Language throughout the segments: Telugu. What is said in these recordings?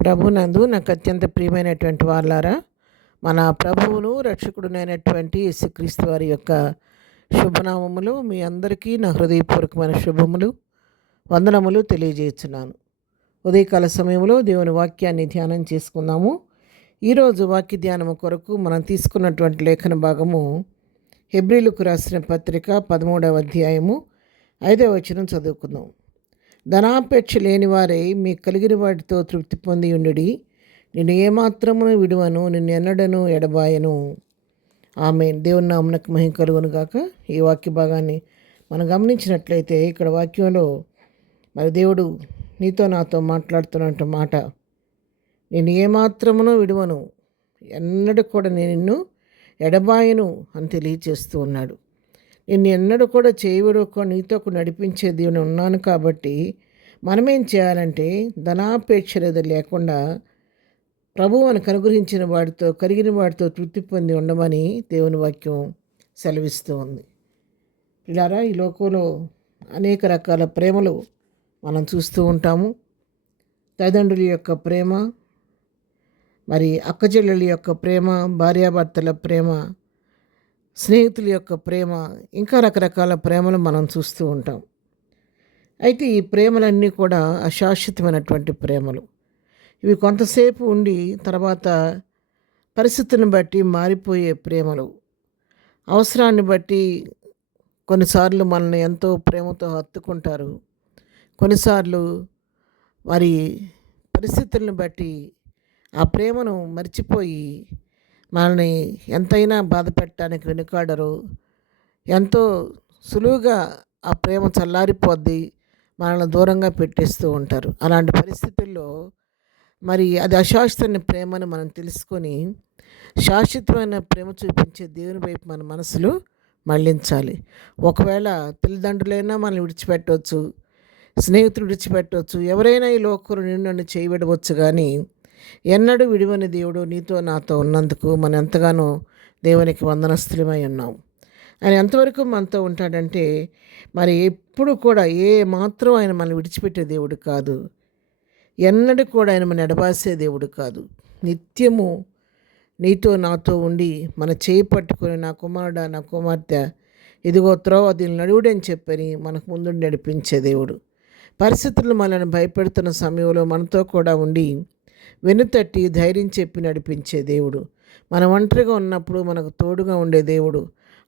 ప్రభునందు నాకు అత్యంత ప్రియమైనటువంటి వాళ్ళారా, మన ప్రభువును రక్షకుడునైనటువంటి యేసుక్రీస్తు వారి యొక్క శుభనామములు మీ అందరికీ నా హృదయపూర్వకమైన శుభములు వందనములు తెలియజేస్తున్నాను. ఉదయకాల సమయంలో దేవుని వాక్యాన్ని ధ్యానం చేసుకుందాము. ఈరోజు వాక్య ధ్యానము కొరకు మనం తీసుకున్నటువంటి లేఖన భాగము హెబ్రీలకు రాసిన పత్రిక 13వ అధ్యాయము 5వ వచనం చదువుకుందాం. ధనాపేక్ష లేని వారై మీకు కలిగిన వాటితో తృప్తి పొంది ఉండుడి, నిన్ను ఏమాత్రమును విడువను, నిన్ను ఎన్నడను ఎడబాయను. ఆమేన్. దేవుని నామమునకు మహిమ కలుగును గాక. ఈ వాక్య భాగాన్ని మనం గమనించినట్లయితే ఇక్కడ వాక్యంలో మరి దేవుడు నీతో నాతో మాట్లాడుతున్నట్టు మాట, నేను ఏమాత్రమును విడువను, ఎన్నడూ కూడా నేను నిన్ను ఎడబాయను అని తెలియచేస్తూ ఉన్నాడు. నిన్ను ఎన్నడూ కూడా చేయవిడకుండా నీతో నడిపించే దేవుని ఉన్నాను. కాబట్టి మనమేం చేయాలంటే ధనాపేక్ష లేకుండా ప్రభువు మనకు అనుగ్రహించిన వాడితో కలిగిన వాడితో తృప్తి పొంది ఉండమని దేవుని వాక్యం సెలవిస్తూ ఉంది. ఇలారా ఈ లోకంలో అనేక రకాల ప్రేమలు మనం చూస్తూ ఉంటాము. తల్లిదండ్రుల యొక్క ప్రేమ, మరి అక్కచెల్లెల యొక్క ప్రేమ, భార్యాభర్తల ప్రేమ, స్నేహితుల యొక్క ప్రేమ, ఇంకా రకరకాల ప్రేమలు మనం చూస్తూ ఉంటాం. అయితే ఈ ప్రేమలన్నీ కూడా అశాశ్వతమైనటువంటి ప్రేమలు. ఇవి కొంతసేపు ఉండి తర్వాత పరిస్థితిని బట్టి మారిపోయే ప్రేమలు. అవసరాన్ని బట్టి కొన్నిసార్లు మనల్ని ఎంతో ప్రేమతో హత్తుకుంటారు. కొన్నిసార్లు మరి పరిస్థితులను బట్టి ఆ ప్రేమను మర్చిపోయి మనల్ని ఎంతైనా బాధ పెట్టడానికి వెనుకాడరు. ఎంతో సులువుగా ఆ ప్రేమ చల్లారిపోద్ది, మనల్ని దూరంగా పెట్టేస్తూ ఉంటారు. అలాంటి పరిస్థితుల్లో మరి అది అశాశ్వతమైన ప్రేమను మనం తెలుసుకొని శాశ్వతమైన ప్రేమ చూపించే దేవుని వైపు మన మనసులు మళ్ళించాలి. ఒకవేళ తల్లిదండ్రులైనా మనల్ని విడిచిపెట్టవచ్చు, స్నేహితులు విడిచిపెట్టవచ్చు, ఎవరైనా ఈ లోకంలో నిన్ను చేయబడవచ్చు, కానీ ఎన్నడూ విడివని దేవుడు నీతో నాతో ఉన్నందుకు మనం ఎంతగానో దేవునికి వందనస్తులమై ఉన్నాం. ఆయన ఎంతవరకు మనతో ఉంటాడంటే మరి ఎప్పుడు కూడా ఏ మాత్రం ఆయన మనల్ని విడిచిపెట్టే దేవుడు కాదు. ఎన్నడూ కూడా ఆయన మన ఎడబాసే దేవుడు కాదు. నిత్యము నీతో నాతో ఉండి మన చేయి పట్టుకొని, నా కుమారుడా నా కుమార్తె ఇదిగో త్రోవ దీన్ని నడువుడని చెప్పని మనకు ముందు నడిపించే దేవుడు. పరిస్థితులు మనల్ని భయపెడుతున్న సమయంలో మనతో కూడా ఉండి వెనుతట్టి ధైర్యం చెప్పి నడిపించే దేవుడు. మనం ఒంటరిగా ఉన్నప్పుడు మనకు తోడుగా ఉండే దేవుడు.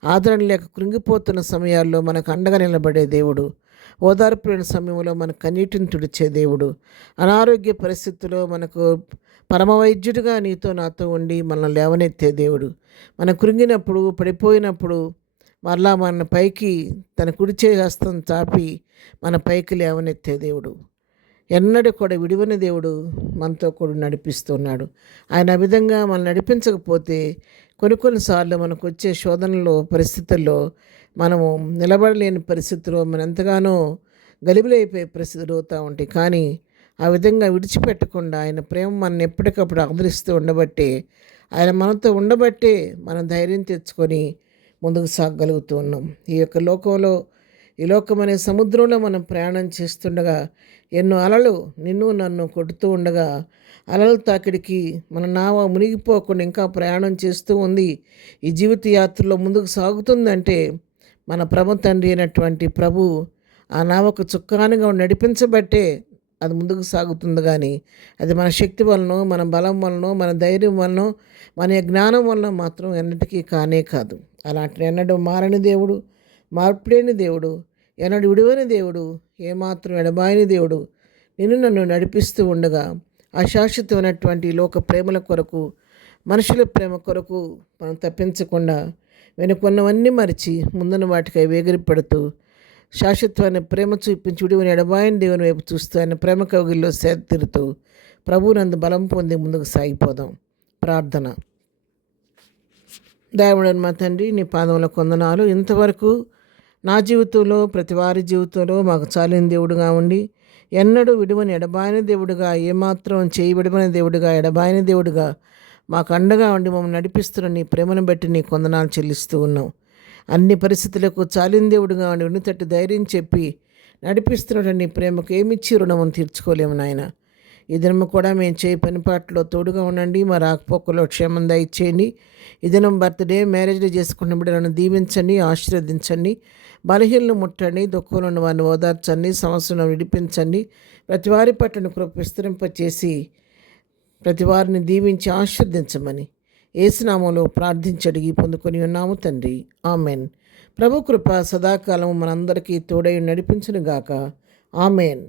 ఆదరణ లేక కృంగిపోతున్న సమయాల్లో మనకు అండగా నిలబడే దేవుడు. ఓదార్పు లేని సమయంలో మన కన్నీటిని తుడిచే దేవుడు. అనారోగ్య పరిస్థితుల్లో మనకు పరమవైద్యుడిగా నీతో నాతో ఉండి మనల్ని లేవనెత్తే దేవుడు. మనం కృంగినప్పుడు పడిపోయినప్పుడు మరలా మన పైకి తన కుడిచే హస్తం చాపి మన పైకి లేవనెత్తే దేవుడు. ఎన్నడూ కూడా విడివని దేవుడు మనతో కూడా నడిపిస్తున్నాడు. ఆయన ఆ విధంగా మనం నడిపించకపోతే కొన్నిసార్లు మనకు వచ్చే శోధనలో పరిస్థితుల్లో మనము నిలబడలేని పరిస్థితుల్లో మనం ఎంతగానో గలిబిలైపోయే పరిస్థితులు అవుతూ ఉంటాయి. కానీ ఆ విధంగా విడిచిపెట్టకుండా ఆయన ప్రేమ మనల్ని ఎప్పటికప్పుడు ఆదరిస్తూ ఉండబట్టే, ఆయన మనతో ఉండబట్టే మనం ధైర్యం తెచ్చుకొని ముందుకు సాగగలుగుతూ ఉన్నాం. ఈ యొక్క లోకంలో, ఈ లోకం అనే సముద్రంలో మనం ప్రయాణం చేస్తుండగా ఎన్నో అలలు నిన్ను నన్ను కొడుతూ ఉండగా, అలల తాకిడికి మన నావ మునిగిపోకుండా ఇంకా ప్రయాణం చేస్తూ ఉంది. ఈ జీవిత యాత్రలో ముందుకు సాగుతుందంటే మన ప్రభు తండ్రి అయినటువంటి ప్రభు ఆ నావకు చుక్కానిగా నడిపించబట్టే అది ముందుకు సాగుతుంది. కానీ అది మన శక్తి వలనో, మన బలం వలనో, మన ధైర్యం వలనో, మన జ్ఞానం వలన మాత్రం ఎన్నటికీ కానే కాదు. అలాంటి ఎన్నడూ మారని దేవుడు, మార్పులేని దేవుడు, ఎన్నడూ విడువని దేవుడు, ఏమాత్రం ఎడబాయని దేవుడు నిన్ను నన్ను నడిపిస్తూ ఉండగా అశాశ్వతమైనటువంటి లోక ప్రేమల కొరకు, మనుషుల ప్రేమ కొరకు మనం తప్పించకుండా వెనుకొన్నవన్నీ మరిచి ముందున్న వాటికై వేగిరపడుతూ శాశ్వతమైన ప్రేమ చూపించి విడివని ఎడబాయని దేవుని వైపు చూస్తూ ఆయన ప్రేమ కౌగిల్లో సేదతీరుతూ ప్రభువునందు బలం పొంది ముందుకు సాగిపోదాం. ప్రార్థన. దయముడైన మా తండ్రి, నీ పాదముల కొందనాలు. ఇంతవరకు నా జీవితంలో, ప్రతి వారి జీవితంలో మాకు చాలిన దేవుడుగా ఉండి, ఎన్నడూ విడువని ఎడబాయని దేవుడుగా, ఏమాత్రం చేయి విడవని దేవుడుగా, ఎడబాయని దేవుడుగా మాకు అండగా ఉండి మమ్మల్ని నడిపిస్తున్న నీ ప్రేమను బట్టి నీ కొందనాలు చెల్లిస్తూ ఉన్నాం. అన్ని పరిస్థితులకు చాలిన దేవుడుగా ఉండి వెనుతట్టి ధైర్యం చెప్పి నడిపిస్తున్న నీ ప్రేమకు ఏమిచ్చి రుణమని తీర్చుకోలేము నాయన. ఈ దినము కూడా మేము చేయి పనిపాట్లో తోడుగా ఉండండి. మా రాకపోకలో క్షేమం దయచేయండి. ఈ దినం బర్త్డే మ్యారేజ్లు చేసుకున్న బిడ్డలను దీవించండి, ఆశీర్వదించండి. బలహీనలు ముట్టండి, దుఃఖంలో ఉన్న వారిని ఓదార్చండి, సమస్యలను విడిపించండి. ప్రతి వారి పట్లను కృప విస్తరింపచేసి ప్రతి వారిని దీవించి ఆశీర్వదించమని యేసునామములో ప్రార్థించడిగి పొందుకొని ఉన్నాము తండ్రి. ఆమెన్. ప్రభు కృప సదాకాలం మనందరికీ తోడై నడిపించునుగాక. ఆమెన్.